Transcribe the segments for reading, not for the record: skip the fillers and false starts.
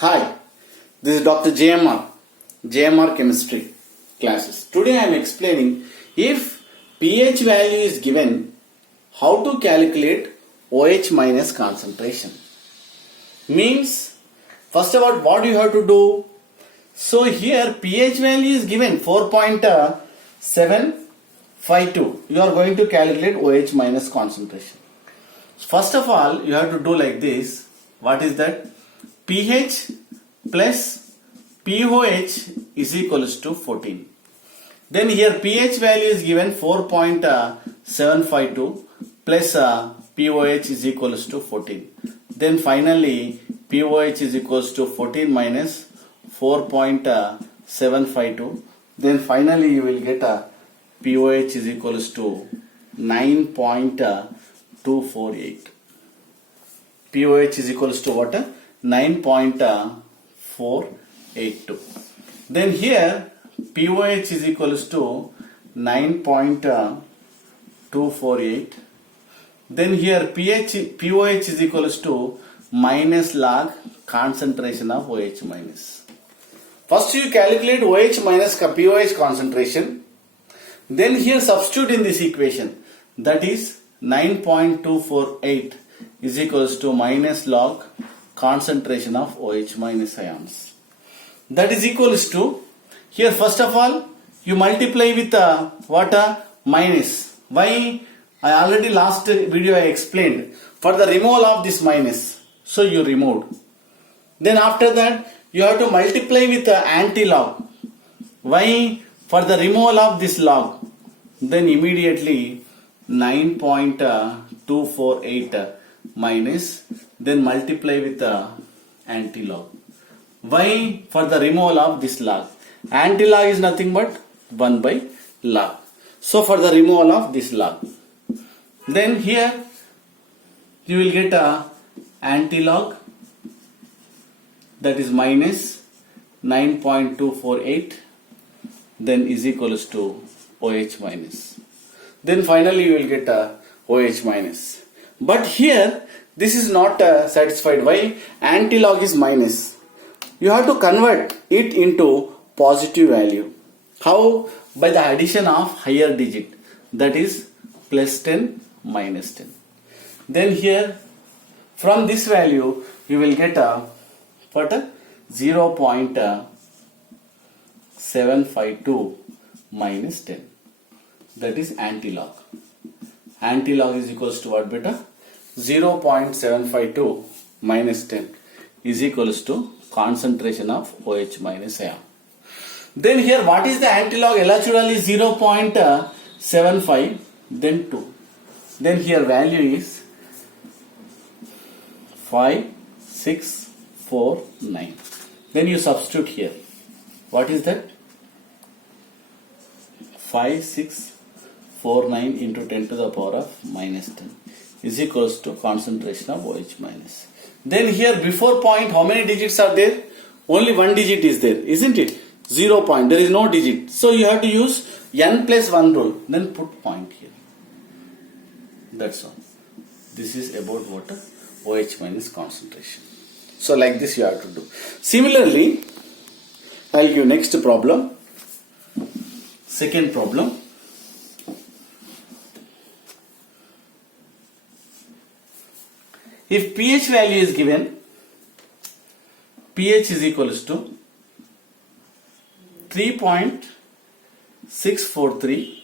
Hi, this is Dr. JMR Chemistry classes. Today I am explaining if pH value is given, how to calculate OH minus concentration. Means, first of all, what you have to do? So here pH value is given 4.752. You are going to calculate OH minus concentration. First of all, you have to do like this. What is that? pH plus pOH is equals to 14. Then here pH value is given 4.752 plus pOH is equals to 14. Then finally pOH is equals to 14 minus 4.752. Then finally you will get a pOH is equals to 9.248. pOH is equals to what? 9.482. Then here pOH is equals to 9.248. Then here pOH is equals to minus log concentration of OH minus. First you calculate OH minus pOH concentration. Then here substitute in this equation. That is 9.248 is equals to minus log concentration of OH minus ions. That is equals to, here first of all you multiply with minus. Why? I already last video I explained for the removal of this minus. So you removed. Then after that you have to multiply with the anti-log. Why? For the removal of this log. Then immediately 9.248 minus, then multiply with the anti-log. Why? For the removal of this log. Anti-log is nothing but 1 by log. So for the removal of this log. Then here you will get a anti-log, that is minus 9.248, then is equals to OH minus. Then finally you will get a OH minus. But here this is not satisfied. Why? Anti-log is minus. You have to convert it into positive value. How? By the addition of higher digit, that is plus 10 minus 10. Then here from this value you will get a 0.752 minus 10. That is anti-log. Anti-log is equals to what, beta? 0.752 minus 10 is equals to concentration of OH minus ion. Then here what is the anti-log? Naturally 0.75, then 2. Then here value is 5649. Then you substitute here. What is that? 5649 into 10 to the power of minus 10 is equals to concentration of OH minus. Then here before point, how many digits are there? Only one digit is there, isn't it? 0 point, there is no digit. So you have to use n plus 1 rule. Then put point here. That's all. This is about what? OH minus concentration. So like this you have to do. Similarly, I will give next problem. Second problem. If pH value is given, pH is equals to 3.643,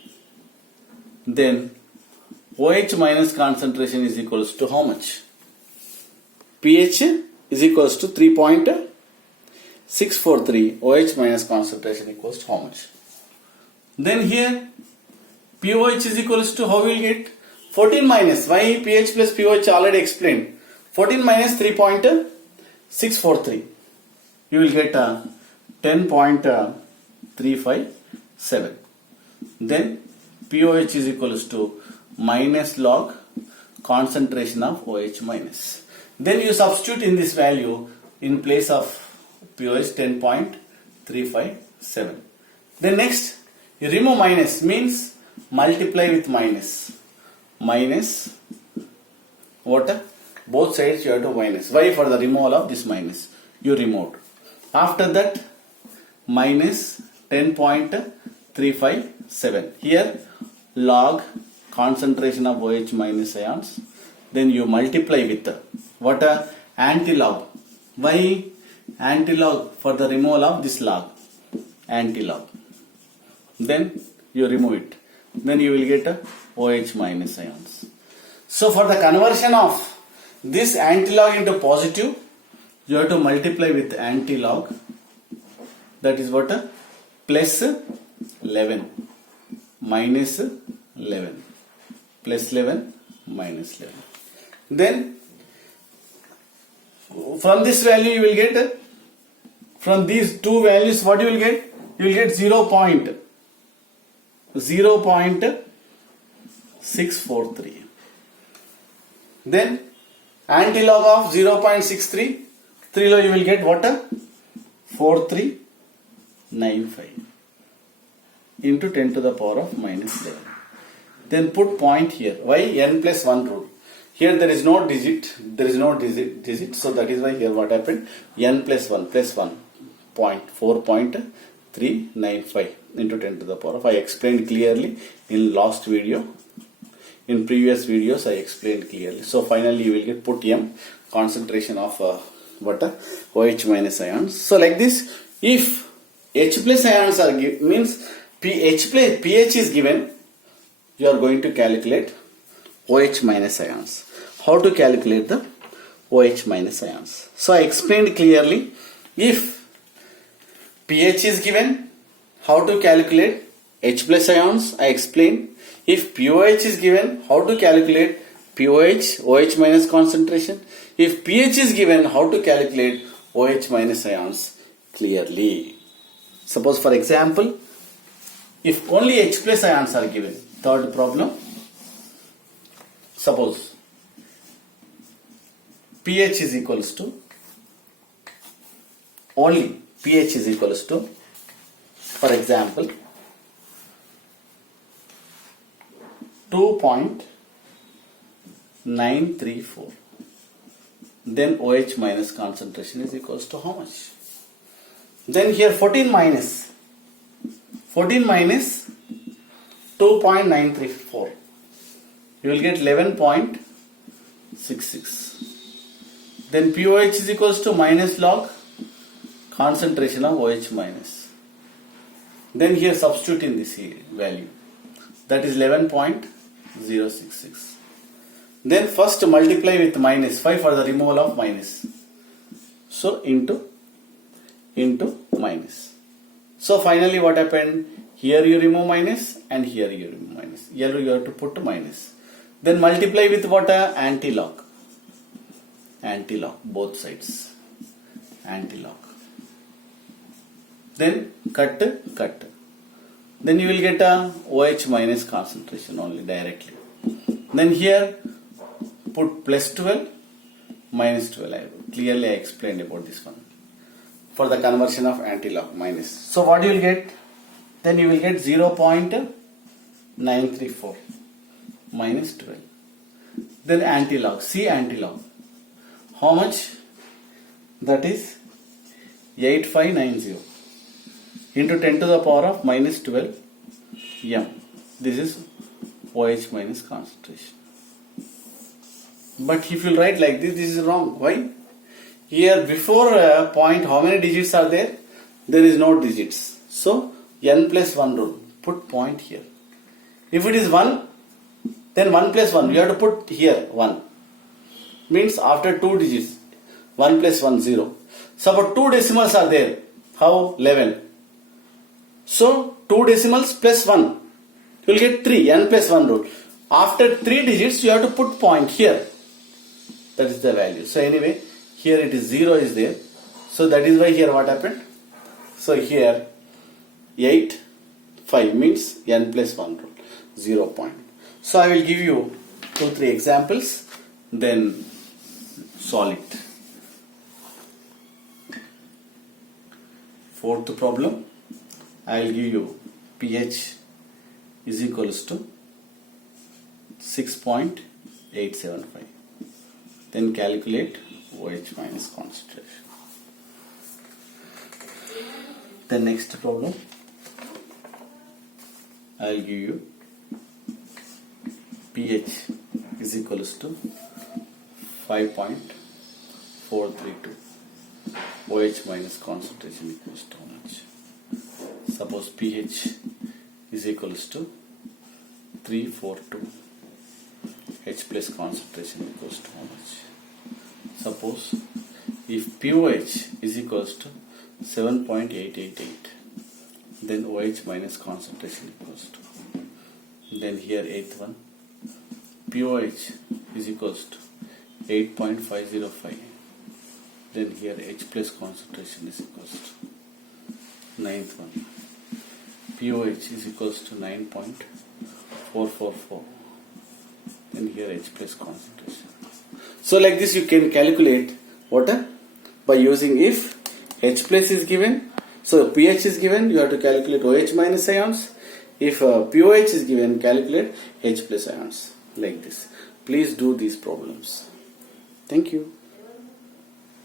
then OH minus concentration is equals to how much? pH is equals to 3.643, OH minus concentration equals to how much? Then here pOH is equals to, how will you get? 14 minus, why pH plus pOH already explained. 14 minus 3.643. You will get 10.357. Then pOH is equals to minus log concentration of OH minus. Then you substitute in this value in place of pOH 10.357. Then next you remove minus, means multiply with minus. Minus what? Both sides you have to minus. Why? For the removal of this minus. you removed. After that, minus 10.357. Here, log concentration of OH minus ions. Then you multiply with what a antilog. Why antilog? For the removal of this log. Antilog. Then you remove it. Then you will get a OH minus ions. So for the conversion of this antilog into positive, you have to multiply with antilog. That is what a plus 11 minus 11 plus 11 minus 11. Then from this value you will get, from these two values what you will get? You will get 0.643. Then antilog of 0.63, 3 you will get what? 4395 into 10 to the power of minus 11. Then put point here. Why? N plus 1 rule. Here there is no digit, so that is why here what happened? N plus 1 point 4.395 into 10 to the power of. I explained clearly in last video. In previous videos I explained clearly. So finally you will get put M, concentration of OH minus ions. So like this, if H plus ions are given, means pH is given, you are going to calculate OH minus ions. How to calculate the OH minus ions? So I explained clearly, if pH is given, how to calculate H plus ions, I explained. If pOH is given, how to calculate pOH, OH minus concentration. If pH is given, how to calculate OH minus ions clearly. Suppose for example, if only H plus ions are given, third problem, suppose pH is equals to, only pH is equals to, for example, 2.934. Then OH minus concentration is equals to how much? Then here 14 minus 2.934. You will get 11.66. Then pOH is equals to minus log concentration of OH minus. Then here substitute in this value. That is 11.066. Then first multiply with minus 5 for the removal of minus. So into minus. So finally what happened? Here you remove minus and here you remove minus. Here you have to put minus. Then multiply with what? Antilog. Antilog, both sides. Antilog. Then cut. Then you will get a OH minus concentration only directly. Then here put plus 12 minus 12. Clearly I explained about this one. For the conversion of antilog minus. So what you will get? Then you will get 0.934 minus 12. Then antilog. See antilog. How much? That is 8590 into 10 to the power of minus 12 m. This is OH minus concentration. But if you write like this is wrong. Why? Here before point, how many digits are there? There is no digits. So n plus 1 rule. Put point here. If it is 1, then 1 plus 1. You have to put here 1. Means after 2 digits. 1 plus 1, 0. Suppose 2 decimals are there. How? 11. So 2 decimals plus 1. You will get 3. N plus 1 rule. After 3 digits, you have to put point here. That is the value. So anyway, here it is 0 is there. So that is why here what happened? So here 8, 5 means n plus 1 rule. 0 point. So I will give you 2-3 examples. Then solve it. Fourth problem. I will give you pH is equals to 6.875. Then calculate OH minus concentration. The next problem, I'll give you pH is equals to 5.432. OH minus concentration equals to how much? Suppose pH is equals to 342. H plus concentration equals to how much? Suppose if pOH is equals to 7.888, then OH minus concentration equals to, then here eighth one, pOH is equals to 8.505, then here H plus concentration is equals to, ninth one, pOH is equals to 9.444, then here H plus concentration. So like this you can calculate water by using if H plus is given, so pH is given, you have to calculate OH minus ions. If pOH is given, calculate H plus ions, like this. Please do these problems. Thank you.